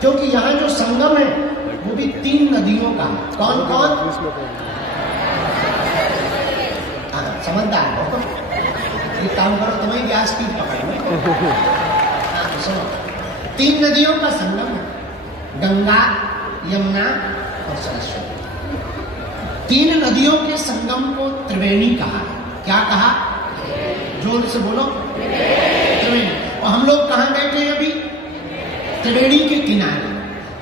क्योंकि यहाँ जो संगम है वो भी 3 नदियों का। कौन कौन? समझदार हो तो ये काम करो, तुम्हें व्यास की पकड़ लो। सुनो, 3 नदियों का संगम है, गंगा, यमुना और सरस्वती। 3 नदियों के संगम को त्रिवेणी कहा। क्या कहा? जोर से बोलो, त्रिवेणी। और हम लोग कहाँ बैठे हैं अभी? त्रिवेणी के किनारे।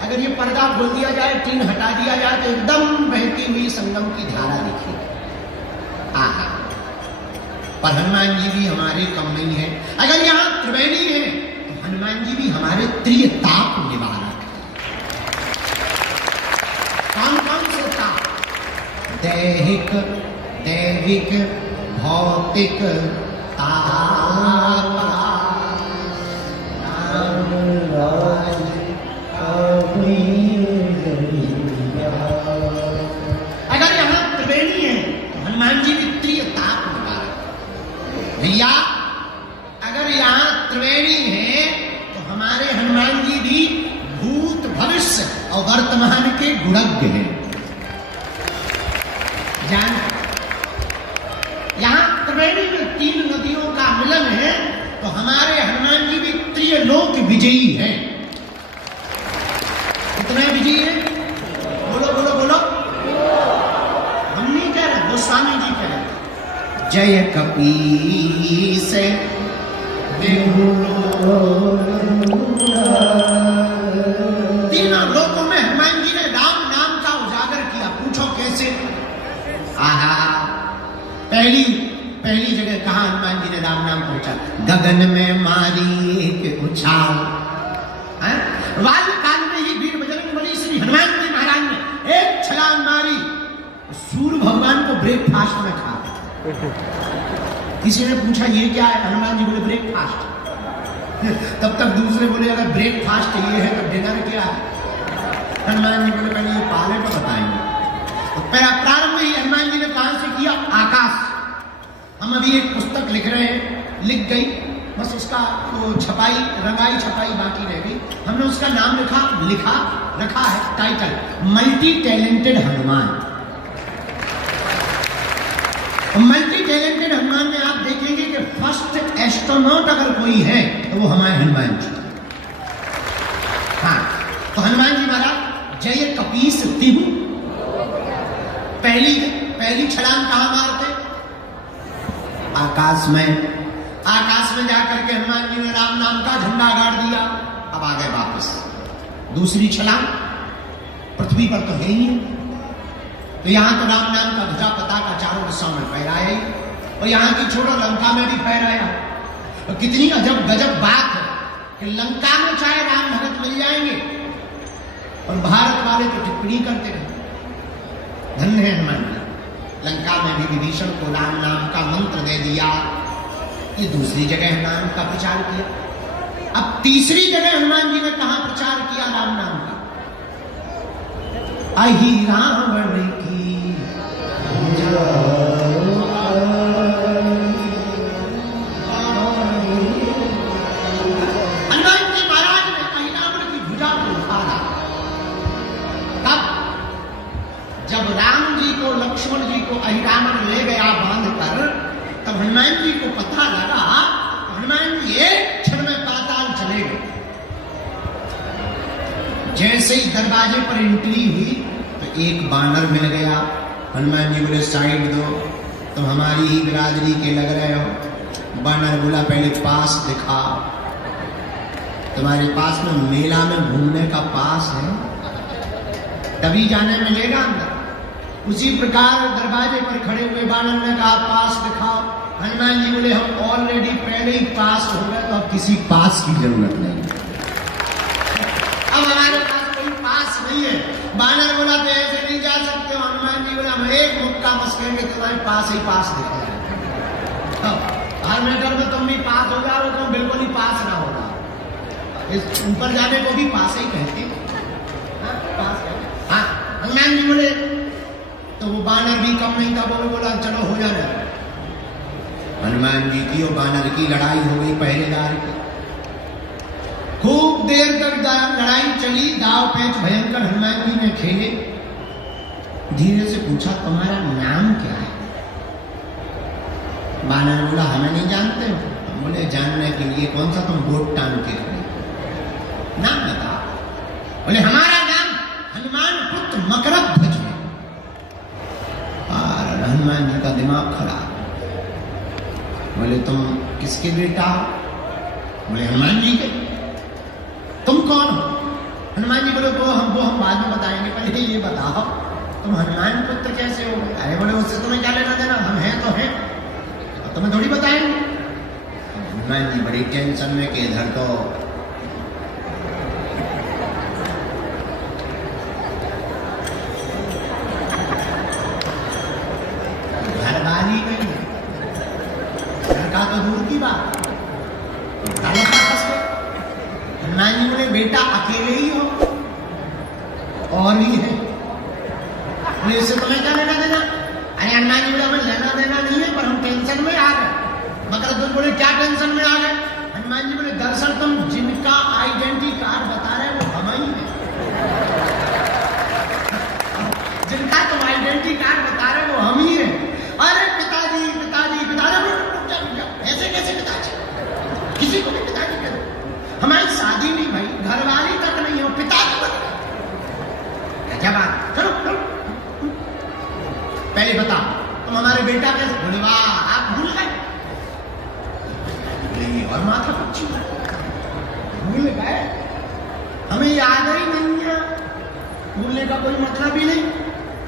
अगर ये पर्दा खोल दिया जाए, टीन हटा दिया जाए, तो एकदम बहती हुई संगम की धारा दिखेगी। आहा, पर हनुमान जी भी हमारे कम नहीं है। अगर यहाँ त्रिवेणी है तो हनुमान जी भी हमारे त्रिताप निवारक है। कौन कौन से ताप? दैहिक, दैविक, भौतिक ताप। अगर यहाँ त्रिवेणी है तो हनुमान जी भी त्रिताप निवारक। भैया अगर यहाँ त्रिवेणी है तो हमारे हनुमान जी भी भूत, भविष्य और वर्तमान के गुणज्ञ हैं। जान, यहाँ त्रिवेणी में 3 नदियों का मिलन है तो हमारे हनुमान जी भी त्रिलोक विजयी हैं। कितने विजयी हैं? बोलो बोलो बोलो। हम नहीं कह रहे, गोस्वामी जी कह रहे। जय कपीस तीनों लोकों में हनुमान जी ने राम नाम का उजागर किया। पूछो कैसे? आहा, पहली जगह कहा हनुमान जी ने राम नाम पहुंचा? गगन में मारी एक उछाल। वायु काल में ही वीर बजरंगबली श्री हनुमान जी महाराज ने एक छलांग मारी, सूर्य भगवान को ब्रेकफास्ट में खा। किसी ने पूछा ये क्या है? हनुमान जी बोले ब्रेकफास्ट। तब तक दूसरे बोले अगर ब्रेकफास्ट ये है तो डिनर क्या है? हनुमान जी बोले पहले ये पाले तो बताएंगे। तो प्रारंभ ही हनुमान जी ने कहां से किया? आकाश। हम अभी एक पुस्तक लिख रहे हैं, लिख गई, बस उसका तो छपाई, रंगाई छपाई बाकी रह गई। हमने उसका नाम रखा है title, multi talented Hanuman. Multi talented Hanuman में आप देखेंगे कि फर्स्ट एस्ट्रोनॉट अगर कोई है तो वो हमारे हनुमान जी। हाँ, तो हनुमान जी महाराज जय कपीस तिहु। पहली छलांग कहां मारते? आकाश में। आकाश में जाकर के हनुमान जी ने राम नाम का झंडा गाड़ दिया। अब आ गए वापस। दूसरी छलांग पृथ्वी पर तो है ही है, तो यहां तो राम नाम का ध्वजा पताका चारों दिशाओं में फहराया ही, और यहां की छोड़ो लंका में भी फहराया। और कितनी अजब गजब बात है कि लंका में चाहे राम भगत मिल जाएंगे और भारत वाले तो टिप्पणी करते रहे। धन्य है हनुमान जी, लंका में भी विभीषण को राम नाम का मंत्र दे दिया। ये दूसरी जगह नाम का प्रचार किया। अब तीसरी जगह हनुमान जी ने कहां प्रचार किया राम नाम का? अहि रावण की हनुमान जी महाराज ने अहि रावण की भुजा को उठाया। तब जब राम जी को, लक्ष्मण जी को अहि रावण ले गया बांध कर, तब हनुमान जी को पता लगा, हनुमान जी एक क्षण में पाताल चले गए। जैसे ही दरवाजे पर एंट्री हुई तो एक बानर मिल गया। हनुमान जी बोले साइड दो, तुम हमारी ही बिरादरी के लग रहे हो। बानर बोला पहले पास दिखा, तुम्हारे पास में मेला में घूमने का पास है, तभी जाने मिलेगा अंदर। उसी प्रकार दरवाजे पर खड़े हुए बानर ने कहा पास दिखाओ। हनुमान जी बोले हम ऑलरेडी पहले ही पास हो गए, तो अब किसी पास की जरूरत नहीं, अब हमारे पास कोई पास नहीं है। बानर बोला तो ऐसे नहीं जा सकते हो। हनुमान जी बोला हम एक मुक्का मस्केंगे, तुम्हारे पास ही पास दिखाया। हर मैटर में तुम भी पास हो जाओ, तुम बिल्कुल ही पास ना होगा। इस ऊपर जाने को भी पास ही कहते हैं। हाँ, हनुमान जी बोले तो वो बानर भी कम नहीं था, वो बोला चलो हो जाना। हनुमान जी की और बानर की लड़ाई हो गई पहरेदार की। खूब देर तक लड़ाई चली, दाव पेच भयंकर हनुमान जी ने खेले। धीरे से पूछा, तुम्हारा नाम क्या है? बानर बोला, हमें नहीं जानते हो। बोले, जानने के लिए कौन सा तुम वोट टांग के खड़े, नाम बताओ। बोले, हमारा नाम हनुमान पुत्र मकरध्वज है। और हनुमान जी का दिमाग खराब। बोले, तुम किसके बेटा हो? बोले, हनुमान जी के। तुम कौन हो? हनुमान जी बोले, वो हम बाद में बताएंगे, पहले ये बताओ तुम हनुमान पुत्र कैसे हो गए? अरे बोले, उससे तुम्हें क्या लेना देना, हम हैं तो हैं, तुम्हें थोड़ी बताएंगे। हनुमान जी बड़ी टेंशन में कि इधर तो घरवाली नहीं है, घर का तो दूर की बात। हनुमान जी बोले, बेटा अकेले ही हो और ही है, इससे तुम्हें क्या लेना देना? अरे हनुमान जी बोले, हमें लेना देना नहीं है, पर हम टेंशन में आ गए। मकरध्वज बोले, क्या टेंशन में आ गए? हनुमान जी बोले, दरअसल तुम जिनका आइडेंटिटी कार्ड बता रहे हो वो हम ही हैं। जिनका तुम आइडेंटिटी कार्ड बता रहे हो वो हम ही हैं। अरे पिताजी पिताजी पिताजी, ऐसे कैसे पिताजी? किसी को भी पिताजी करो, हमारी शादी नहीं भाई, घरवाली तक नहीं हो, पिताजी बन गए। क्या बात, करो करो, पहले बता तुम हमारे बेटा कैसे? बोले, वाह आप भूल गए। और माथा पच्ची भूल गए, हमें याद ही नहीं है, भूलने का कोई मतलब ही नहीं।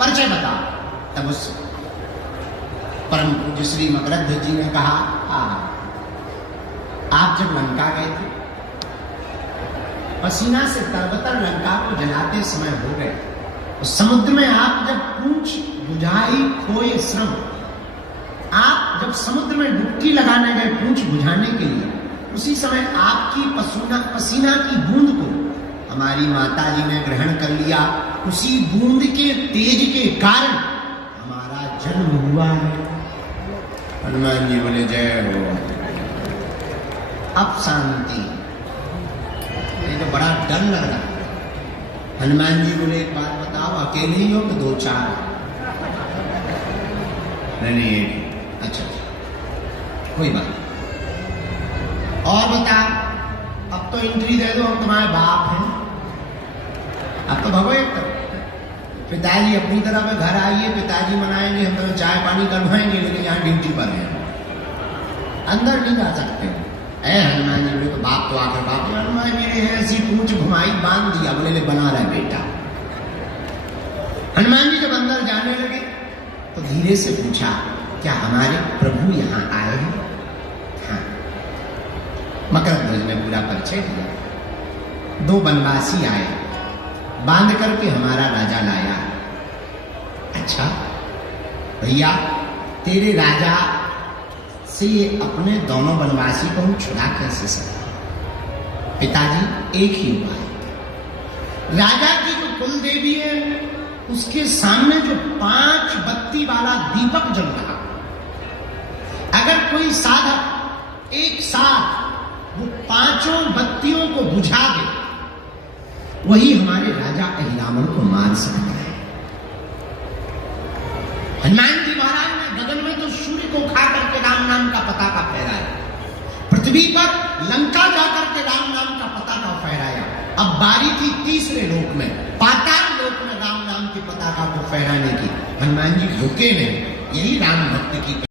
परिचय बता। तब उस परम पूज्य श्री मकरध्वज जी ने कहा, आप जब लंका गए थे, पसीना से तरबतर लंका को जलाते समय हो गए, उस समुद्र में आप जब पूंछ बुझाई खोए श्रम, आप जब समुद्र में डुबकी लगाने गए पूंछ बुझाने के लिए, उसी समय आपकी पसीना की बूंद को हमारी माता जी ने ग्रहण कर लिया। उसी बूंद के तेज के कारण हमारा जन्म हुआ है। हनुमान जी बोले, जय हो। अब शांति। ये तो बड़ा डर लग रहा है। हनुमान जी बोले, एक बात बताओ, अकेले ही हो कि दो चार? नहीं, अच्छा कोई बात। और बता, अब तो एंट्री दे दो, हम तुम्हारे बाप हैं, अब तो भगो एक तरफ। पिताजी अपनी तरफ घर आइए, पिताजी मनाएंगे, हम तुम्हें चाय पानी करवाएंगे, लेकिन यहाँ ड्यूटी पर हैं, अंदर नहीं जा सकते। ऐ हनुमान जी बोले, तो बाप तो आकर बाप, हनुमान जी ने ऐसी पूंछ घुमाई, बांध दिया। बोले, ले बना रहा बेटा। हनुमान जी जब अंदर जाने लगे तो धीरे से पूछा, क्या हमारे प्रभु यहाँ आए हैं? हाँ। मकरध्वज ने पूरा परिचय दिया। दो बनवासी आए, बांध करके हमारा राजा लाया। अच्छा भैया, तेरे राजा से ये अपने दोनों बनवासी को हम छुड़ा कैसे सकते? पिताजी, एक ही उपाय। राजा की जो कुल देवी है, उसके सामने जो 5 बत्ती वाला दीपक जल रहा, अगर कोई साधक एक साथ वो 5 बत्तियों को बुझा दे, वही हमारे राजा अहिरावण को मार सकता है। हनुमान जी महाराज ने गगन में तो सूर्य को खा करके राम नाम का पताका फहराया, पृथ्वी पर लंका जाकर के राम नाम का पताका फहराया। अब बारी थी तीसरे लोक में, पाताल लोक में राम नाम की पताका को फहराने की। हनुमान जी रुके नहीं, यही राम भक्त की